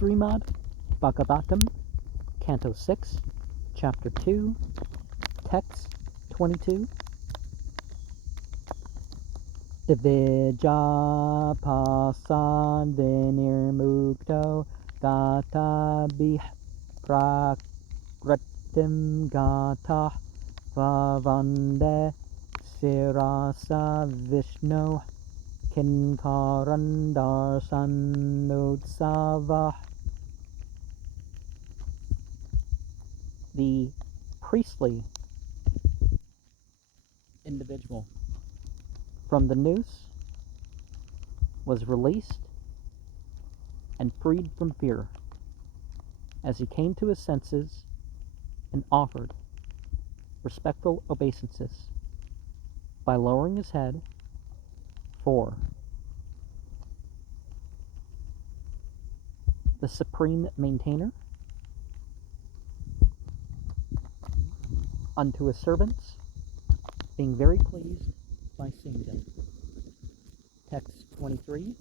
Srimad Bhagavatam, Canto 6, Chapter 2, Text 22. Divijapasadvinirmukto gatabih prakritim gatah vavande sirasa vishno kinkarandarsanutsavah. The priestly individual from the noose was released and freed from fear as he came to his senses and offered respectful obeisances by lowering his head for the supreme maintainer unto his servants, being very pleased by seeing them. Text 23.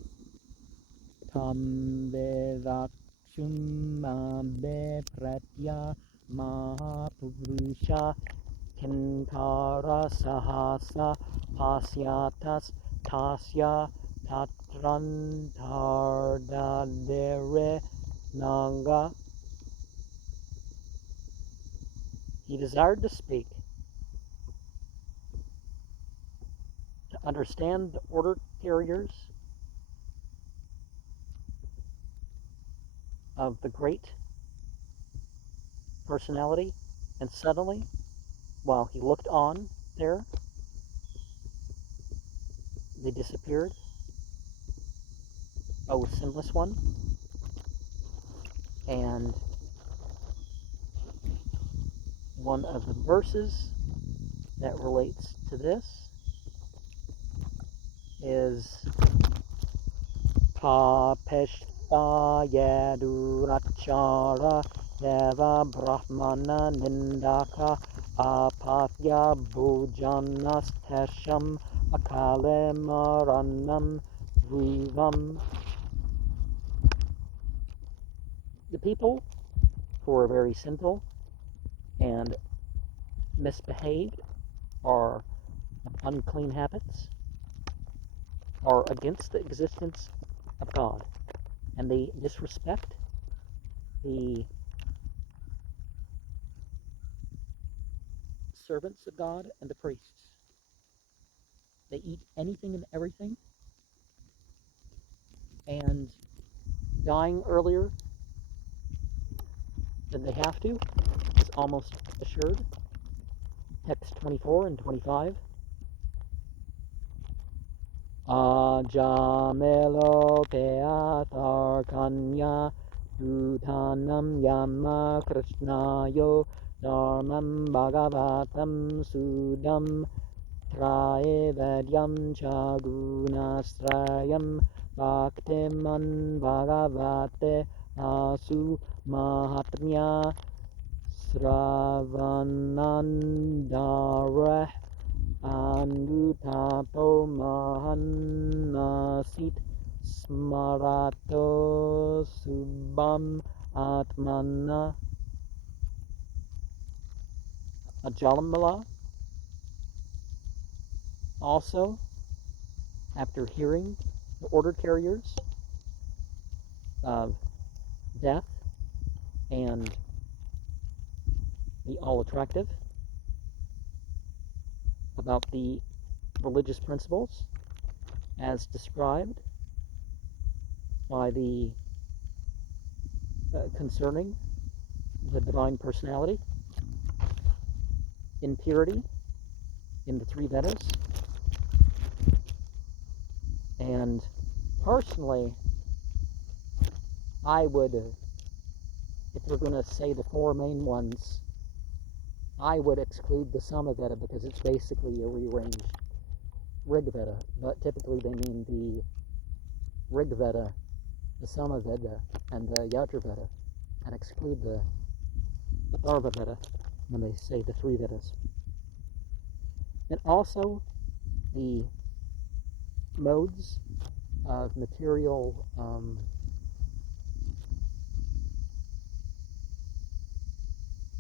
Tam vivakshum abe pratya mahapurusha kinkara sahasa pasyatas tasya tatrantardadere nanga. He desired to speak, to understand the order carriers of the great personality, and suddenly, while he looked on there, they disappeared. O sinless one. And one of the verses that relates to this is Papeshta Yadurachara Deva Brahmana Nindaka Apatya Bhujanas Tesham Akale Maranam Vrivam. The people who are very sinful and misbehaved, are of unclean habits, are against the existence of God, and they disrespect the servants of God and the priests. They eat anything and everything, and dying earlier than they have to is almost assured. Text 24 and 25. Ajamelo peatar kanya dutanam yama krishnayo dharmam bhagavatam sudam trae vedyam chagunasrayam bhaktiman bhagavate asu mahatmya sravanandareh Anutapo mahanasit smarato subham atmana. Ajalamala also, after hearing the order carriers of death and the all-attractive, about the religious principles as described by the concerning the divine personality, impurity in the three Vedas. And personally, I would, if we're going to say the four main ones, I would exclude the Samaveda because it's basically a rearranged Rigveda, but typically they mean the Rigveda, the Samaveda, and the Yajurveda, and exclude the Atharvaveda when they say the three Vedas. And also the modes of material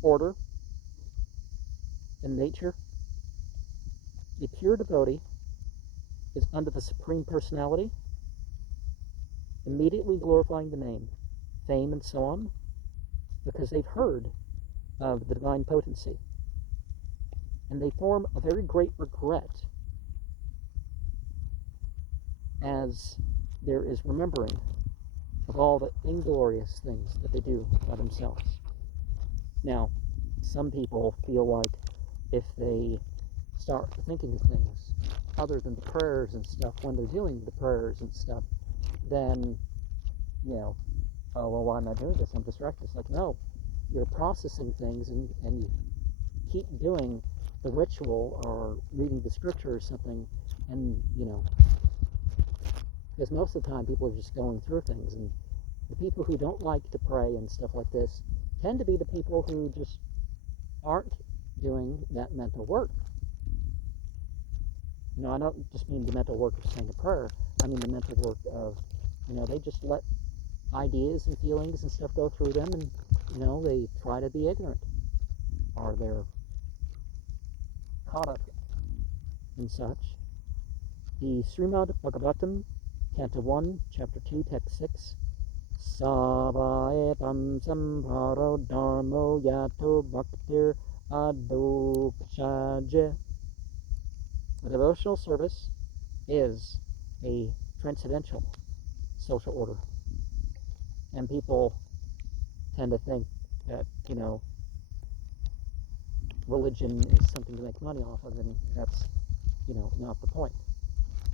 order and nature, a pure devotee is under the Supreme Personality, immediately glorifying the name, fame, and so on, because they've heard of the divine potency. And they form a very great regret as there is remembering of all the inglorious things that they do by themselves. Now, some people feel like if they start thinking of things other than the prayers and stuff when they're doing the prayers and stuff, then, oh, well, why am I doing this? I'm distracted. It's like, no, you're processing things and you keep doing the ritual or reading the scripture or something, and, because most of the time people are just going through things, and the people who don't like to pray and stuff like this tend to be the people who just aren't doing that mental work. I don't just mean the mental work of saying a prayer. I mean the mental work of, they just let ideas and feelings and stuff go through them, and, they try to be ignorant, or they're caught up in such. The Srimad Bhagavatam, Canto 1, Chapter 2, Text 6, Savaepam Samharo Dharmo Yato Bhaktir Adokshaje. A devotional service is a transcendental social order. And people tend to think that, religion is something to make money off of, and that's, not the point.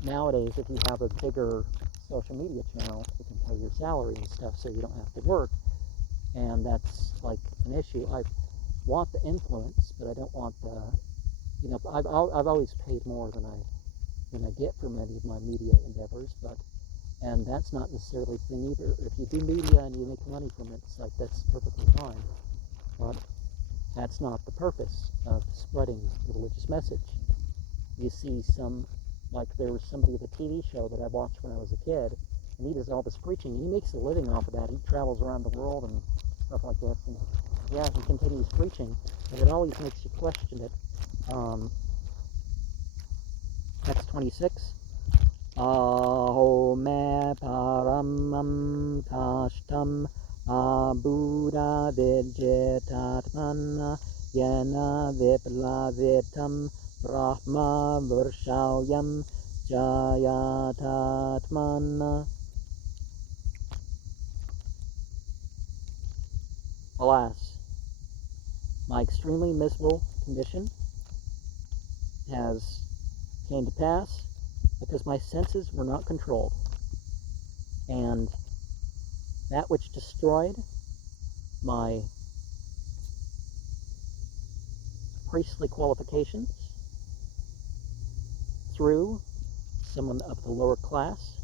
Nowadays, if you have a bigger social media channel, you can pay your salary and stuff so you don't have to work, and that's like an issue. I want the influence, but I don't want the, I've always paid more than I get for many of my media endeavors, and that's not necessarily the thing either. If you do media and you make money from it, it's like, that's perfectly fine, but that's not the purpose of spreading the religious message. You see there was somebody with a TV show that I watched when I was a kid, and he does all this preaching, and he makes a living off of that. He travels around the world and stuff like this, and yeah, he continues preaching, but it always makes you question it. Text 26. Aho me paramam kashtam abuddha vidjetatmana yena viplavitam brahma varshavyam jayatatmana. Alas, my extremely miserable condition has came to pass because my senses were not controlled, and that which destroyed my priestly qualifications through someone of the lower class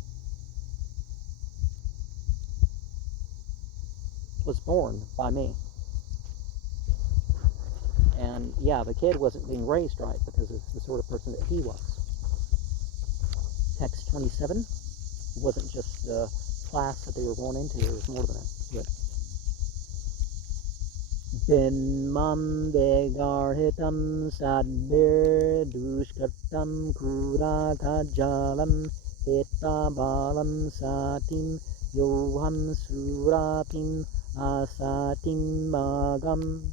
was born by me. And yeah, the kid wasn't being raised right because of the sort of person that he was. Text 27, it wasn't just the class that they were born into, it was more than that. Bin mam vegarhitam sadbir dushkartam kurakajalam hetabalam satim yoham surapim asatim magam.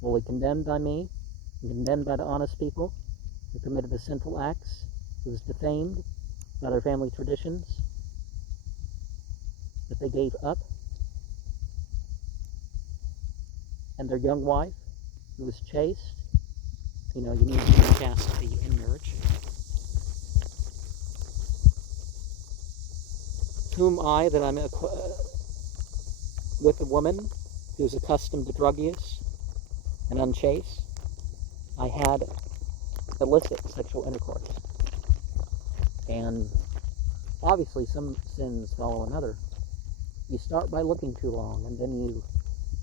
Fully condemned by me, and condemned by the honest people who committed the sinful acts, who was defamed by their family traditions that they gave up, and their young wife, who was chaste. You mean chastity in marriage. Whom I, that I'm with a woman who's accustomed to drug use and unchaste, I had illicit sexual intercourse. And obviously some sins follow another. You start by looking too long, and then you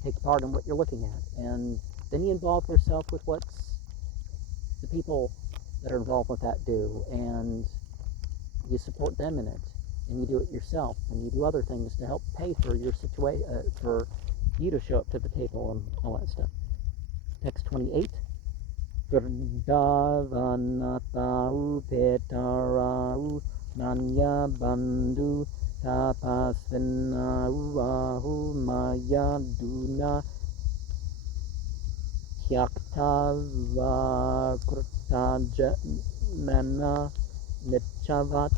take part in what you're looking at, and then you involve yourself with what's the people that are involved with that do, and you support them in it, and you do it yourself, and you do other things to help pay for your situation, for you to show up to the table and all that stuff. Text 28. Vrindavanatau petarau nanya bandhu tapasvinau ahu maya duna hyaktava krutajanana nichavat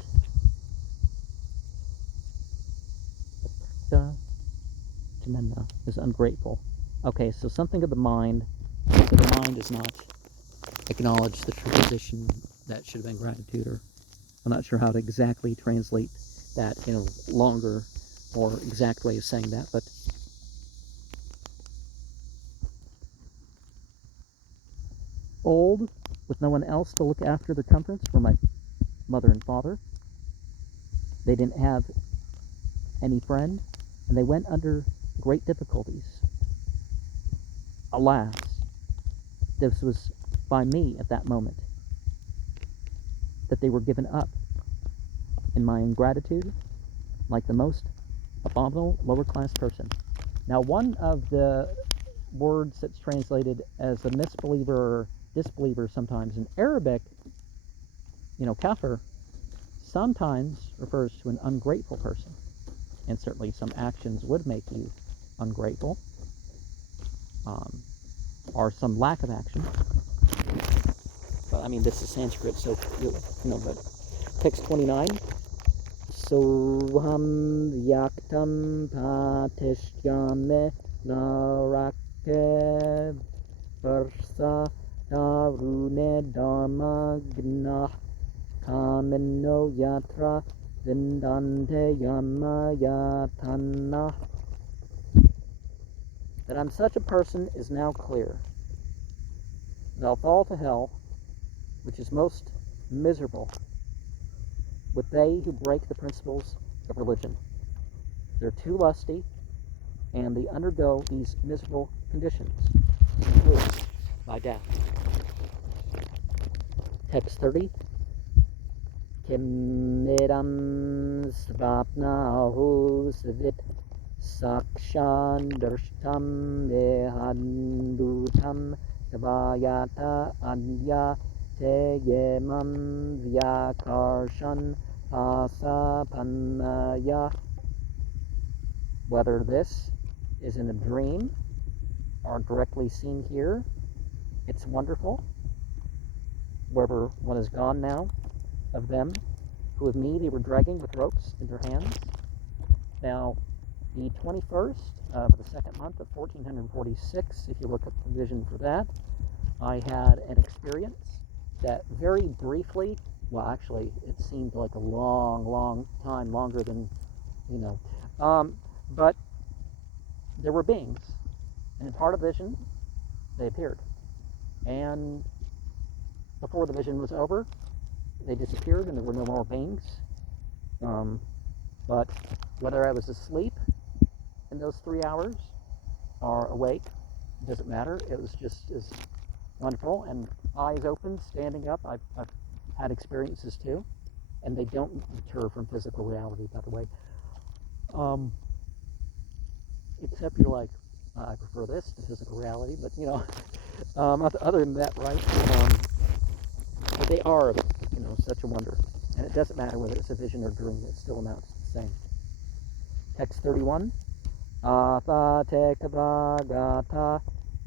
janana is ungrateful. Okay, so something of the mind. So the mind does not acknowledge the true position that should have been gratitude, or I'm not sure how to exactly translate that in a longer or exact way of saying that, but old, with no one else to look after their comforts, were my mother and father. They didn't have any friend, and they went under great difficulties. Alas, this was by me at that moment that they were given up in my ingratitude, like the most abominable lower-class person. Now, one of the words that's translated as a misbeliever or disbeliever sometimes in Arabic, kafir, sometimes refers to an ungrateful person. And certainly some actions would make you ungrateful, or some lack of action. But I mean, this is Sanskrit, so, but text 29. Soham yaktam patishyame narake varsa tarune dharma gnah kamino yatra vindante yama yatana. That I'm such a person is now clear. They'll fall to hell, which is most miserable, with they who break the principles of religion. They're too lusty, and they undergo these miserable conditions, including by death. Text 30. Kimidam svapnahu svit sakshan darshtam mehandutam Vayata Anya Te Yemam Vyakarshan Pasapanaya. Whether this is in a dream or directly seen here, it's wonderful. Wherever one is gone now, of them, who with me they were dragging with ropes in their hands. Now, the 21st of the second month of 1446, if you look up the vision for that, I had an experience that very briefly, well, actually, it seemed like a long, long time, longer than, but there were beings, and in part of the vision, they appeared. And before the vision was over, they disappeared, and there were no more beings. But whether I was asleep in those 3 hours or awake, it doesn't matter. It was just as wonderful, and eyes open, standing up. I've had experiences too, and they don't deter from physical reality, by the way. Except you're like, I prefer this to physical reality, but other than that, right? But they are, such a wonder, and it doesn't matter whether it's a vision or dream; it still amounts to the same. Text 31. Atha te kavagata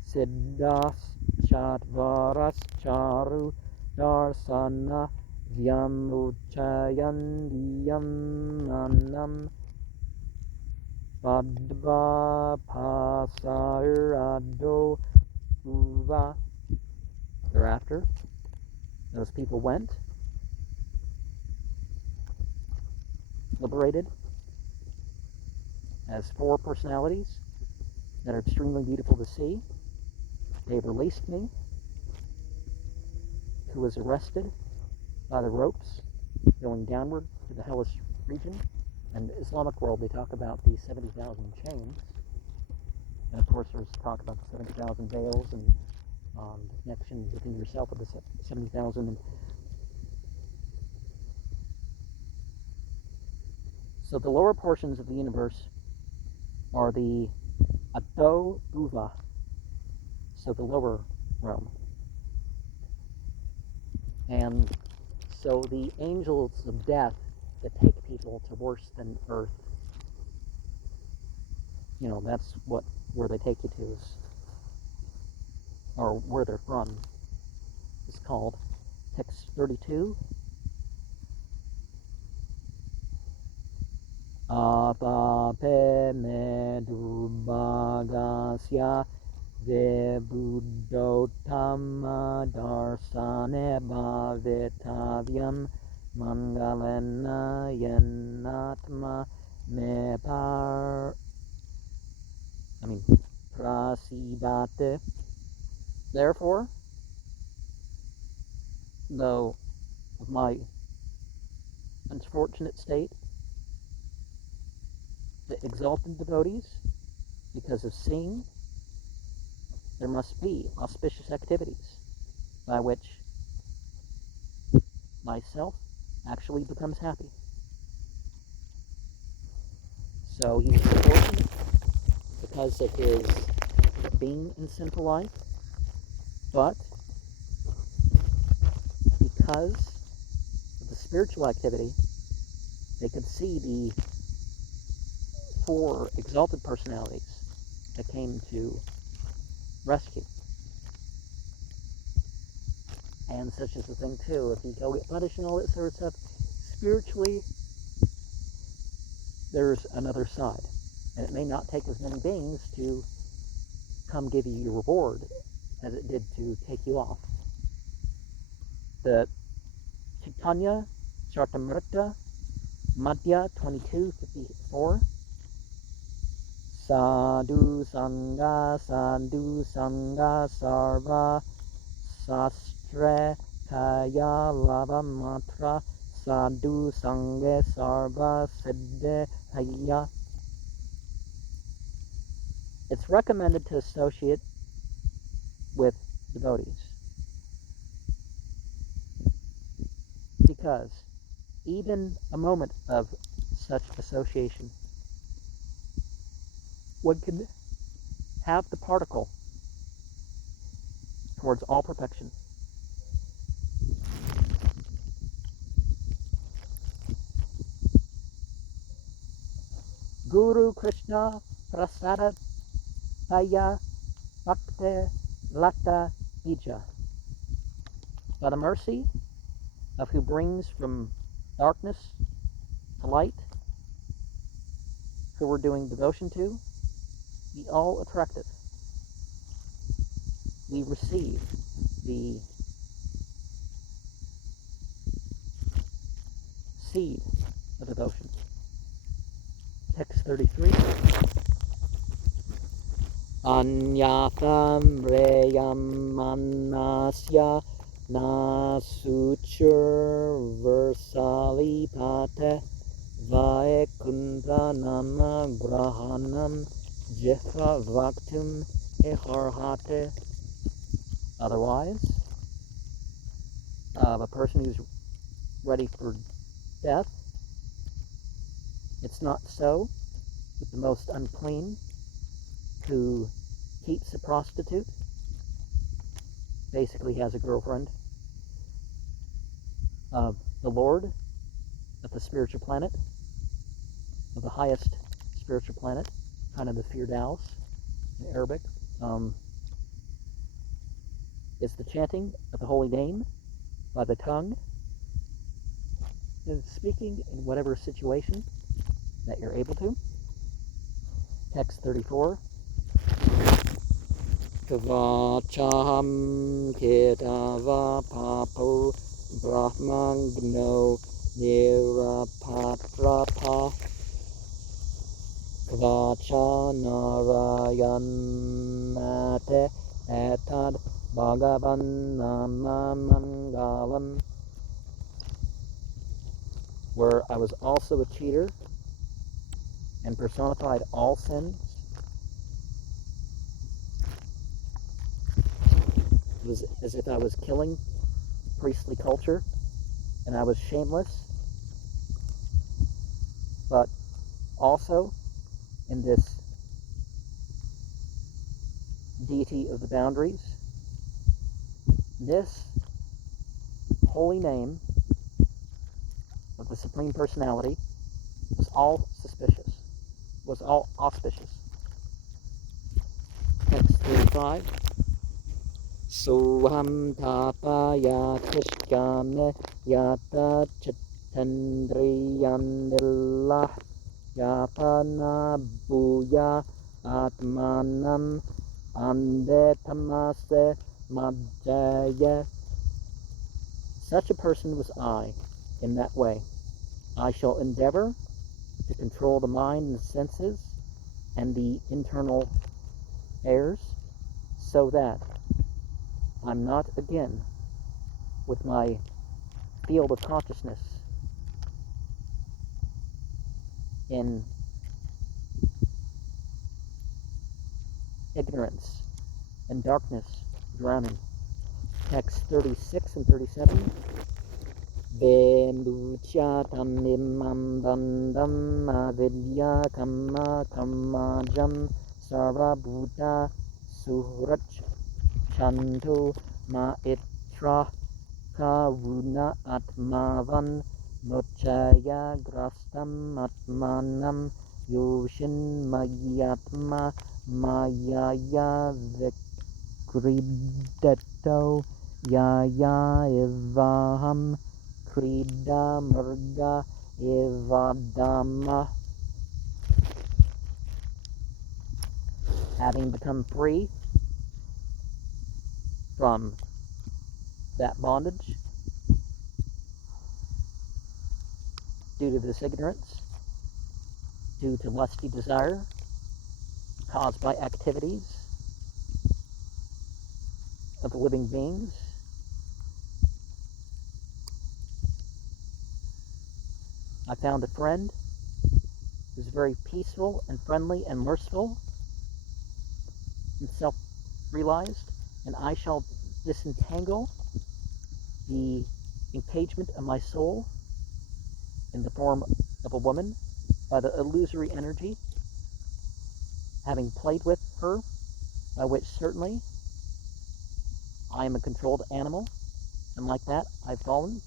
siddhas chatvaras charu darsana vyamuchayandiyananam vadva pasarado uva. Thereafter, those people went, liberated, as 4 personalities that are extremely beautiful to see. They released me, who was arrested by the ropes going downward to the hellish region. In the Islamic world, they talk about the 70,000 chains. And of course, there's talk about the 70,000 veils and the connection within yourself with the 70,000. So the lower portions of the universe are the Ado Bhuva, so the lower realm. And so the angels of death that take people to worse than earth, that's where they take you to is, or where they're from, is called text 32. Apape medurbagasya Vibhuddhotama darsane bhavitavyam mangalena yanatma me prasidate. Therefore, though of my unfortunate state, the exalted devotees, because of seeing, there must be auspicious activities by which myself actually becomes happy. So he was fortunate because of his being in sinful life, but because of the spiritual activity, they could see the 4 exalted personalities that came to rescue. And such is the thing too, if you go get punished and all that sort of stuff, spiritually, there's another side. And it may not take as many beings to come give you your reward as it did to take you off. The Chaitanya Charitamrita Madhya 22:54. Sadhu Sangha Sarva Sastre Kaya Lava Matra Sadhu Sangha Sarva Siddhe Haya. It's recommended to associate with devotees because even a moment of such association, one can have the particle towards all perfection. Guru Krishna Prasada Paya Bhakte Lata Ija. By the mercy of who brings from darkness to light, who we're doing devotion to, be all attractive. We receive the seed of devotion. Text 33. Anyatam reyam manasya nasuchur versali pate vae kundra nama grahanam jihva vaktum eharhate. Otherwise, a person who's ready for death, it's not so with the most unclean who keeps a prostitute, basically has a girlfriend of the Lord of the spiritual planet, of the highest spiritual planet, kind of the Firdaus in Arabic. It's the chanting of the holy name by the tongue and speaking in whatever situation that you're able to. Text 34. Kavachaham ketava papo brahmagno nirapatrapa kvacha narayanate etad bhagavan nama mangalam. Where I was also a cheater and personified all sins. It was as if I was killing priestly culture and I was shameless, but also in this deity of the boundaries. This holy name of the Supreme Personality was all auspicious. Text 35. Soham tapaya tishkame yata chitandriyanillah yapana buya atmanam andetamase madjaya. Such a person was I in that way. I shall endeavor to control the mind and the senses and the internal airs so that I'm not again with my field of consciousness in ignorance and darkness drowning. Text 36 and 37. Vemuchatam imam bandam avidya kamma kammajam sarvabhuta surach chantu maitra karuna atmavan mochaya grastam atmanam yoshin mayatma mayaya vikridato yaya ivaham krida murga ivadama. Having become free from that bondage due to this ignorance, due to lusty desire caused by activities of the living beings, I found a friend who's very peaceful and friendly and merciful and self-realized, and I shall disentangle the engagement of my soul in the form of a woman by the illusory energy, having played with her, by which certainly I am a controlled animal, and like that I've fallen.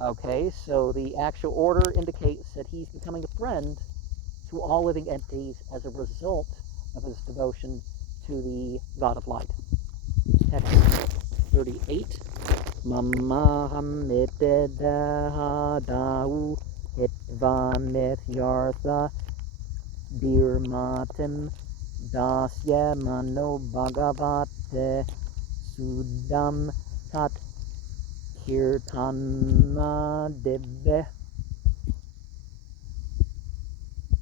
Okay, so the actual order indicates that he's becoming a friend to all living entities as a result of his devotion to the God of Light. Text 38. Mamaham itedahadau itvamet yartha dirmatim dasya mano bhagavate sudam tat kirtana divya.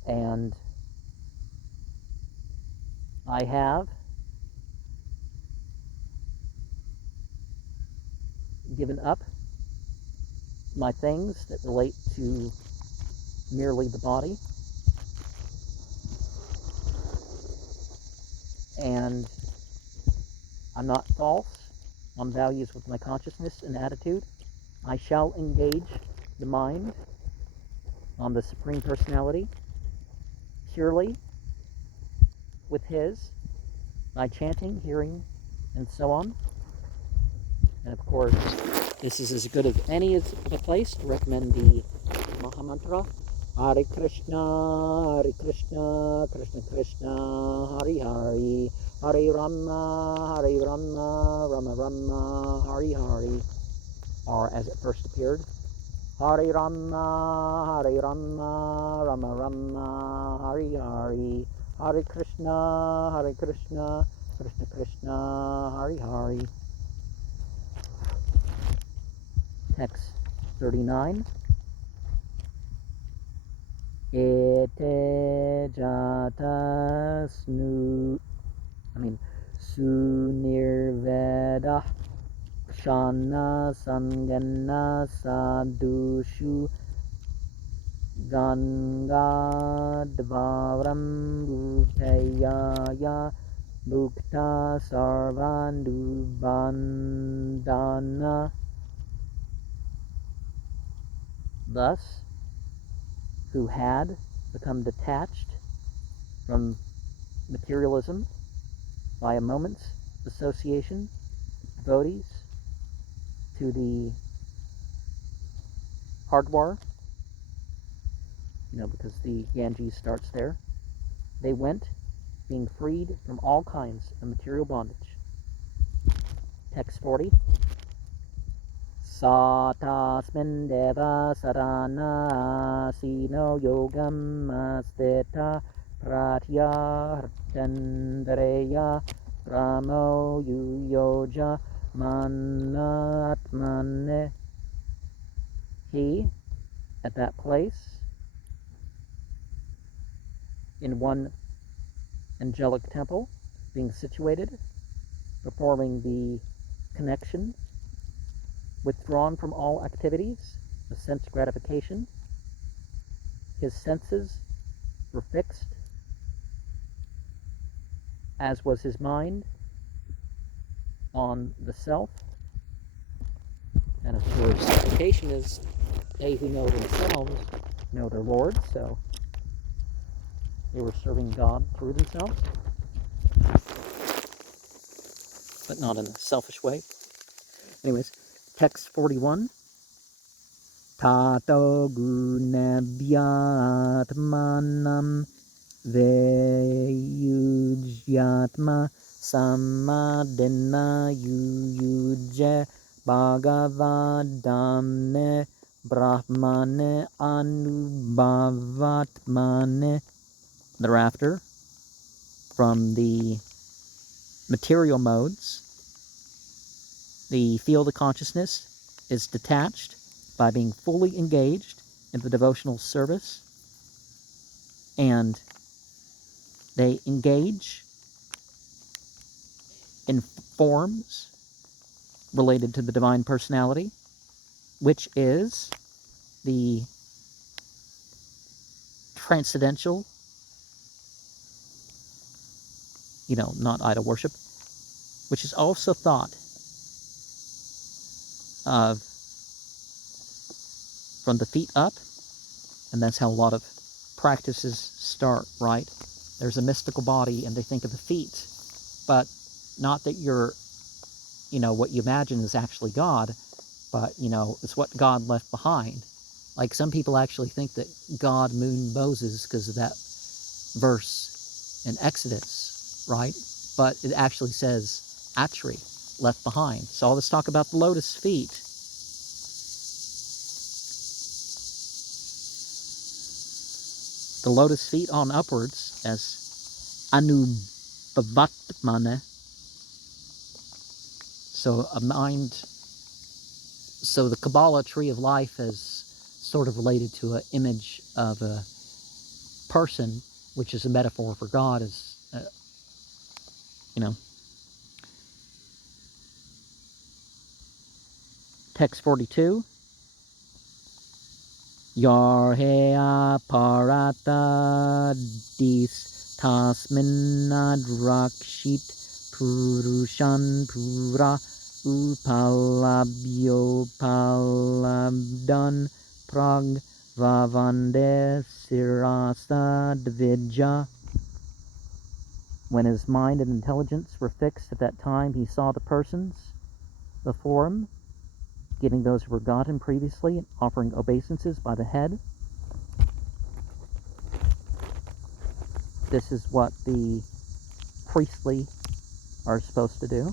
And I have given up my things that relate to merely the body, and I'm not false on values with my consciousness and attitude. I shall engage the mind on the Supreme Personality purely with his, by chanting, hearing, and so on. And of course, this is as good as any of the place to recommend the Mahamantra. Hare Krishna, Krishna Krishna, Hare Hare, Hare Rama, Rama Rama, Hare Hare, or as it first appeared, Hare Rama, Rama Rama, Hare Hare, Hare Krishna, Krishna Krishna, Hare Hare. Text 39. Ete jata sunirveda shana sangana sadushu ganga dvaram bhutayaya mukta sarvandubandana. Thus, who had become detached from materialism by a moment's association, devotees, to the Hardwar, because the Ganges starts there. They went, being freed from all kinds of material bondage. Text 40. Satasmin deva sarana sino yogam asteta pratya hartandareya brahmo yuyoja manatmane. He, at that place, in one angelic temple, being situated, performing the connection, withdrawn from all activities of sense gratification. His senses were fixed, as was his mind, on the self. And of course, implication is they who know themselves know their Lord, so they were serving God through themselves, but not in a selfish way. Anyways, text 41. Tato gunabhyatmanam veyujyatma samadena yuyuje bhagavadamne brahmane anubhavatmane. Thereafter, from the material modes, the field of consciousness is detached by being fully engaged in the devotional service, and they engage in forms related to the divine personality, which is the transcendental, not idol worship, which is also thought of from the feet up, and that's how a lot of practices start, right? There's a mystical body, and they think of the feet, but not that you're, what you imagine is actually God, but, it's what God left behind. Like, some people actually think that God mooned Moses because of that verse in Exodus, right? But it actually says Atri, left behind. So all this talk about the lotus feet, the lotus feet on upwards as Anubhavatmana. So a mind, so the Kabbalah tree of life is sort of related to an image of a person, which is a metaphor for God, as Text 42. Yarhea parata dis tasminadrakshit purushan pura upalabyo palabdan prag vavande sirasa dvidja. When his mind and intelligence were fixed at that time, he saw the persons before him, giving those who were gotten previously and offering obeisances by the head. This is what the priestly are supposed to do.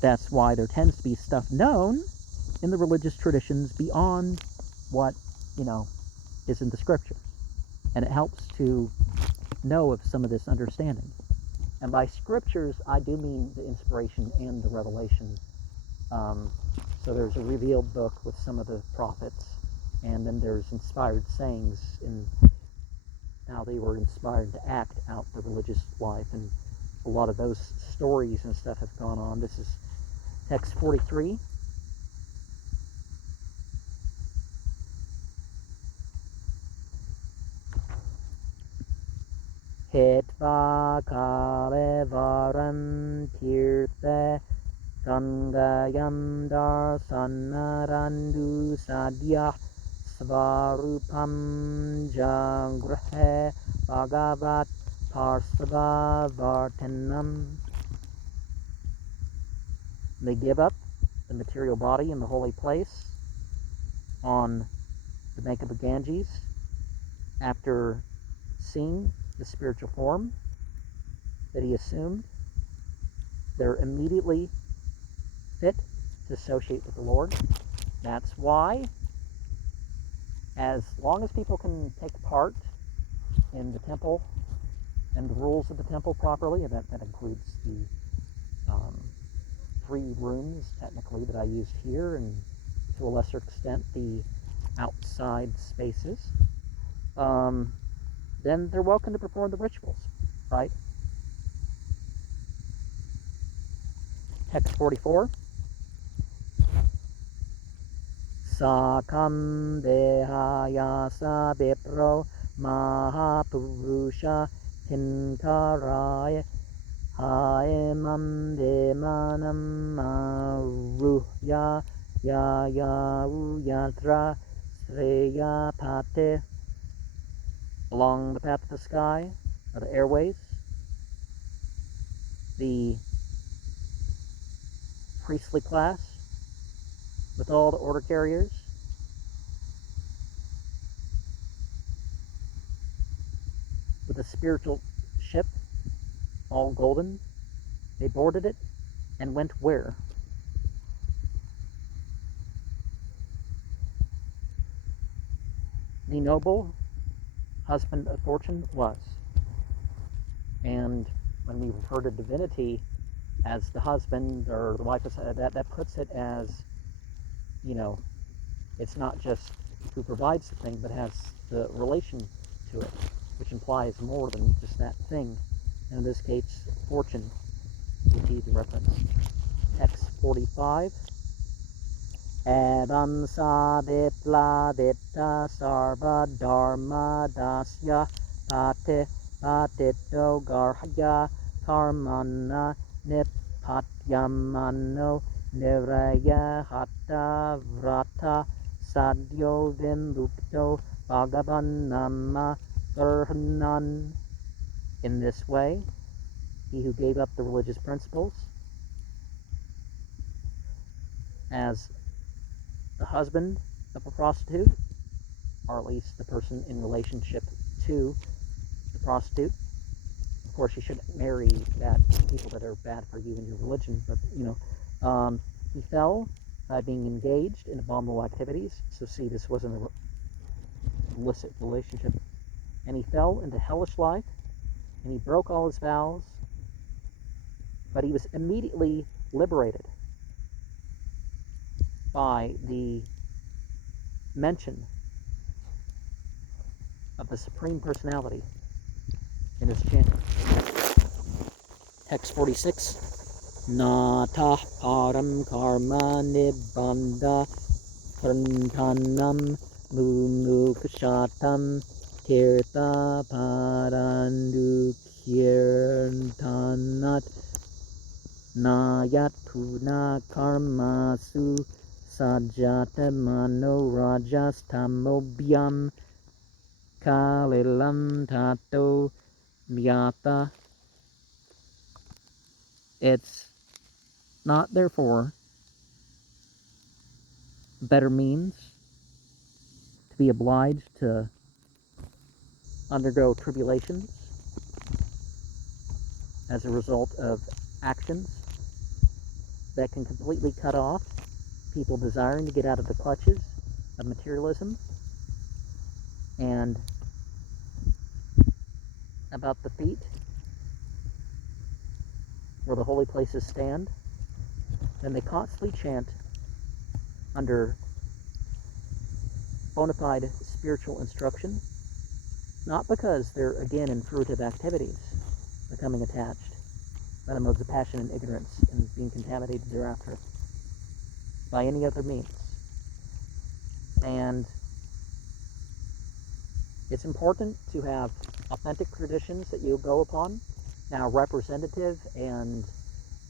That's why there tends to be stuff known in the religious traditions beyond what, is in the scriptures. And it helps to know of some of this understanding. And by scriptures, I do mean the inspiration and the revelation. So there's a revealed book with some of the prophets, and then there's inspired sayings in how they were inspired to act out the religious life, and a lot of those stories and stuff have gone on. This is text 43. Hitva kale varam tirthe gangayam darsanarandu sadhyah Svarupam Jagrihe Bhagavat Parsava Vartanam. They give up the material body in the holy place on the bank of the Ganges after seeing the spiritual form that he assumed. They're immediately fit to associate with the Lord. That's why, as long as people can take part in the temple and the rules of the temple properly, and that includes the 3 rooms, technically, that I used here, and to a lesser extent, the outside spaces, then they're welcome to perform the rituals, right? Text 44. Sakam dehayasa vipro mahapurusha kinkaraya haemam demanam maruhya ya uyatra sreya pate. Along the path of the sky, or the airways, the priestly class with all the order carriers with a spiritual ship, all golden, they boarded it and went where? The noble husband of fortune was. And when we refer to divinity as the husband or the wife, that puts it as, it's not just who provides the thing, but has the relation to it, which implies more than just that thing. And in this case, fortune would be the reference. Text 45. Evam sadipla ditta sarva dharma dasya pate patito garhya karmana nipatyamano niraya hatta vrata sadyo vimlupto bhagavan nama garhanan. In this way, he who gave up the religious principles as the husband of a prostitute, or at least the person in relationship to the prostitute. Of course, you shouldn't marry people that are bad for you and your religion, but, he fell by being engaged in abominable activities. So see, this wasn't an illicit relationship. And he fell into hellish life, and he broke all his vows, but he was immediately liberated by the mention of the Supreme Personality in his chanting. Text 46. Nata param karma nibbanda prantanam mumukshatam tirtha parandukirtanat nayat puna karmasu sajata mano rajas tamobhyam kalilam tato myata. It's not, therefore, better means to be obliged to undergo tribulations as a result of actions that can completely cut off people desiring to get out of the clutches of materialism. And about the feet where the holy places stand, then they constantly chant under bona fide spiritual instruction, not because they're, again, in fruitive activities, becoming attached by the modes of passion and ignorance and being contaminated thereafter by any other means. And it's important to have authentic traditions that you go upon. Now, representative and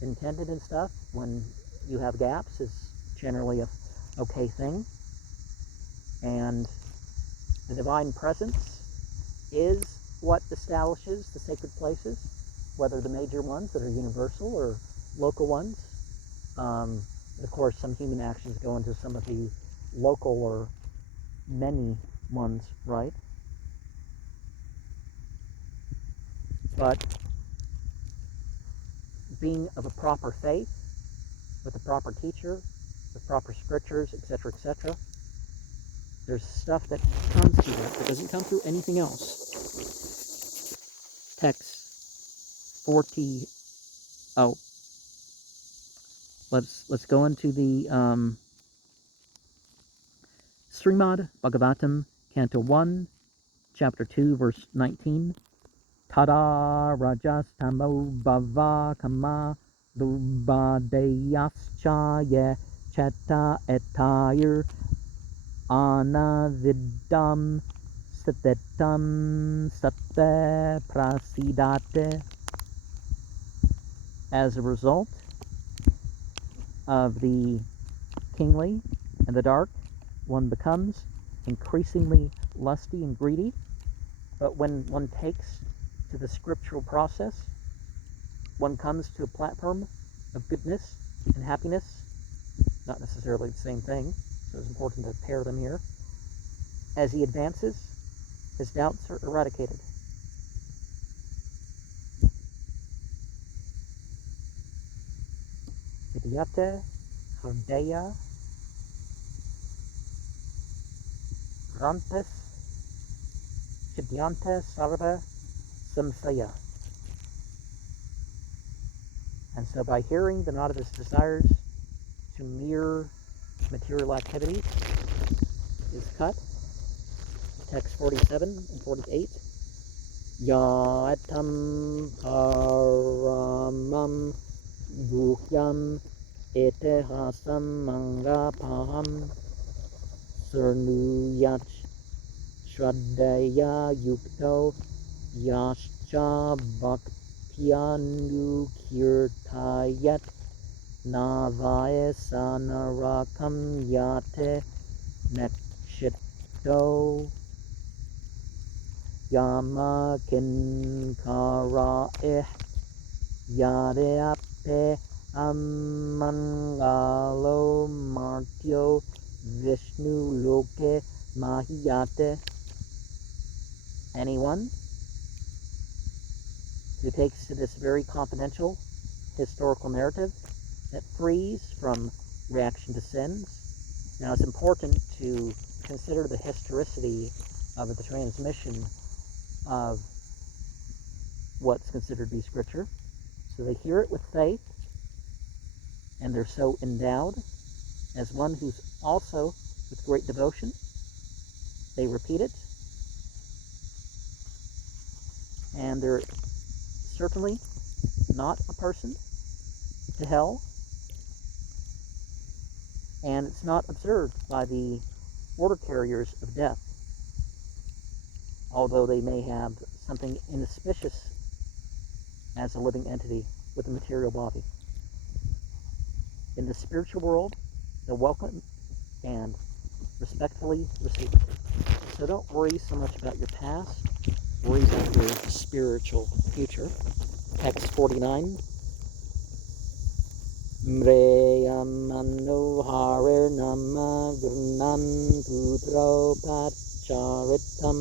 intended and stuff, when you have gaps, is generally a okay thing. And the divine presence is what establishes the sacred places, whether the major ones that are universal or local ones. Of course, some human actions go into some of the local or many ones, right? But being of a proper faith, with a proper teacher, with proper scriptures, etc., etc., there's stuff that comes through that doesn't come through anything else. Text 40. Oh, let's go into the Srimad Bhagavatam, Canto 1, Chapter 2, Verse 19. Tada rajastamo bhava kama lubadeyascha cheta etayir anavidam satetam satte prasidate. As a result of the kingly and the dark, one becomes increasingly lusty and greedy. But when one takes to the scriptural process, one comes to a platform of goodness and happiness, not necessarily the same thing, so it's important to pair them here. As he advances, his doubts are eradicated. Vidyate Hridaya Rantas Chidyante Sarva Samsaya. And so by hearing the knot of his desires to mere material activities is cut. Text 47 and 48. Yatam paramam guhyam etehasam mangapaham surnuyach shraddaya yukto yascha bhaktyanu navaya sanarakam yate nekshito yama kinkara yadeape amangalo martyo vishnu loke mahiyate. Anyone who takes to this very confidential historical narrative that frees from reaction to sins. Now it's important to consider the historicity of the transmission of what's considered to be scripture. So they hear it with faith, and they're so endowed as one who's also with great devotion. They repeat it, and they're certainly not a person to hell, and it's not observed by the order carriers of death, although they may have something inauspicious as a living entity with a material body. In the spiritual world, they're welcome and respectfully received. So don't worry so much about your past, worry about your spiritual future. Text 49. Mreyam manoharer nama gurnan putro pacharitam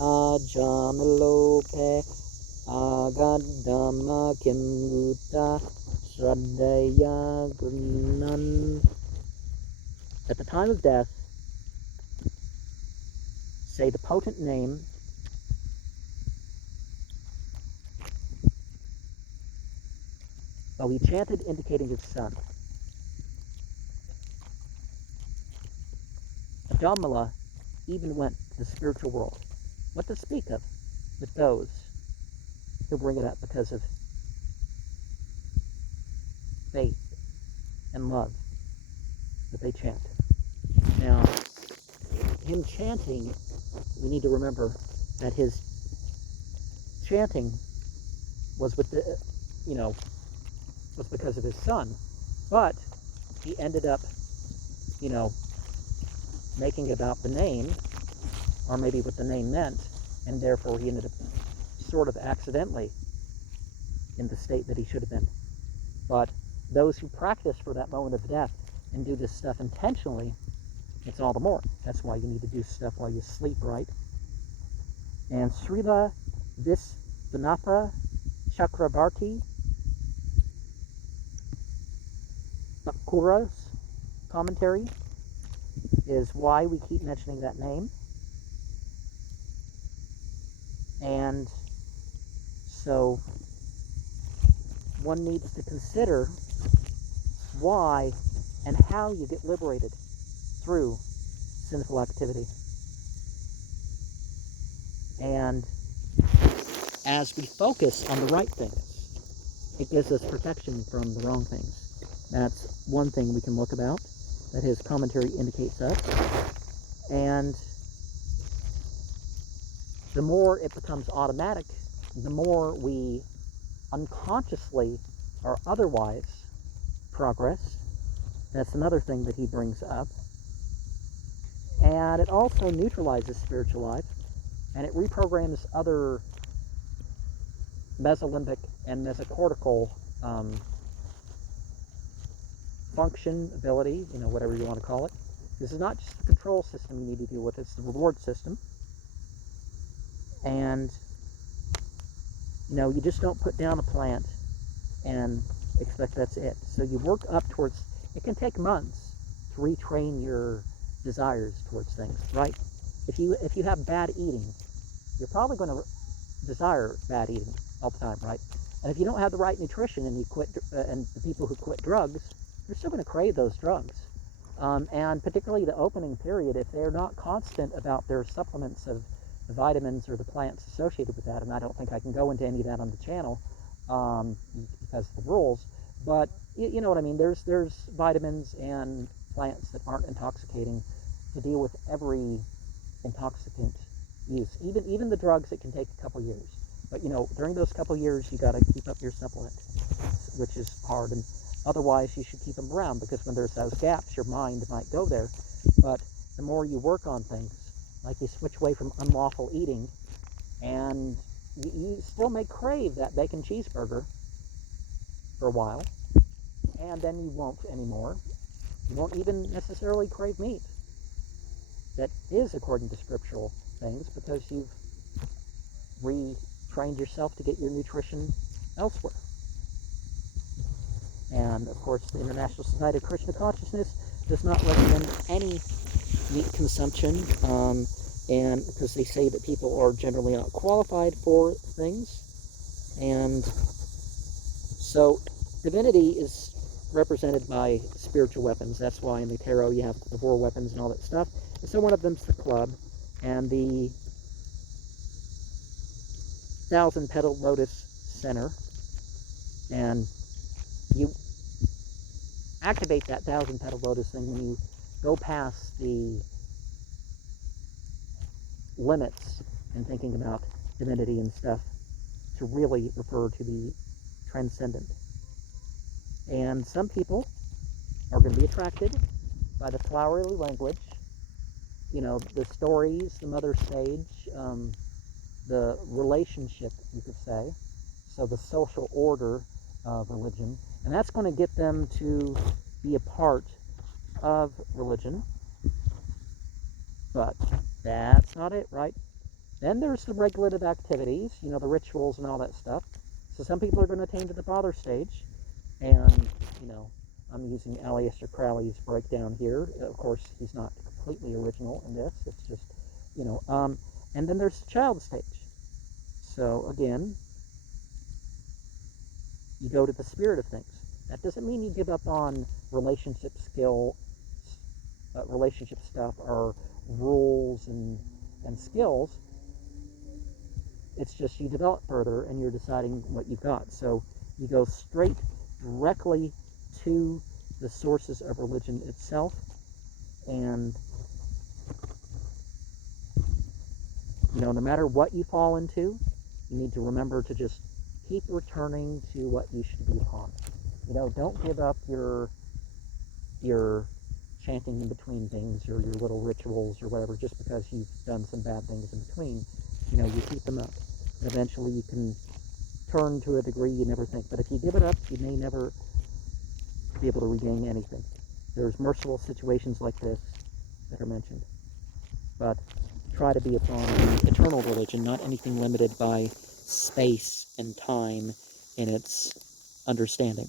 ajamilope agadama kimuta shraddaya gurnan. At the time of death, say the potent name he chanted, indicating his son. Adamala even went to the spiritual world. What to speak of with those who bring it up because of faith and love that they chant. Now, him chanting, we need to remember that his chanting was with the, was because of his son, but he ended up, making about the name, or maybe what the name meant, and therefore he ended up sort of accidentally in the state that he should have been. But those who practice for that moment of death and do this stuff intentionally, it's all the more. That's why you need to do stuff while you sleep, right? And Srila Visvanatha Chakrabarti Thakura's commentary is why we keep mentioning that name. And so one needs to consider why and how you get liberated through sinful activity. And as we focus on the right things, it gives us protection from the wrong things. That's one thing we can look about that his commentary indicates us. And the more it becomes automatic, the more we unconsciously or otherwise progress. That's another thing that he brings up. And it also neutralizes spiritual life, and it reprograms other mesolimbic and mesocortical function, ability, whatever you want to call it. This is not just the control system you need to deal with, it's the reward system. And, you just don't put down a plant and expect that's it. So you work up towards, it can take months to retrain your desires towards things, right? If you have bad eating, you're probably going to desire bad eating all the time, right? And if you don't have the right nutrition and you quit, and the people who quit drugs, they're still going to crave those drugs. And particularly the opening period, if they're not constant about their supplements of the vitamins or the plants associated with that, and I don't think I can go into any of that on the channel because of the rules, but you know what I mean. There's vitamins and plants that aren't intoxicating to deal with every intoxicant use, even the drugs that can take a couple years. But during those couple years, you got to keep up your supplement, which is hard, and otherwise you should keep them around, because when there's those gaps, your mind might go there. But the more you work on things, like you switch away from unlawful eating, and you still may crave that bacon cheeseburger for a while, and then you won't anymore. You won't even necessarily crave meat. That is according to scriptural things, because you've retrained yourself to get your nutrition elsewhere. And of course, the International Society of Krishna Consciousness does not recommend any meat consumption, and because they say that people are generally not qualified for things. And so divinity is represented by spiritual weapons. That's why in the tarot you have the 4 weapons and all that stuff. And so one of them's the club, and the 1,000-petal lotus center, and you activate that 1,000-petal lotus thing when you go past the limits in thinking about divinity and stuff to really refer to the transcendent. And some people are going to be attracted by the flowery language, the stories, the mother sage, the relationship, you could say, so the social order of religion, and that's going to get them to be a part of religion. But that's not it, right? Then there's the regulative activities, the rituals and all that stuff. So some people are going to attain to the father stage, and I'm using Aleister Crowley's breakdown here. Of course, he's not completely original in this. It's just, and then there's the child stage. So again, you go to the spirit of things. That doesn't mean you give up on relationship stuff, or rules and skills. It's just you develop further, and you're deciding what you've got. So you go straight, directly to the sources of religion itself, and no matter what you fall into, you need to remember to just keep returning to what you should be upon. Don't give up your chanting in between things, or your little rituals or whatever, just because you've done some bad things in between. You keep them up. And eventually you can turn to a degree you never think. But if you give it up, you may never be able to regain anything. There's merciful situations like this that are mentioned. But try to be upon an eternal religion, not anything limited by space and time in its understanding.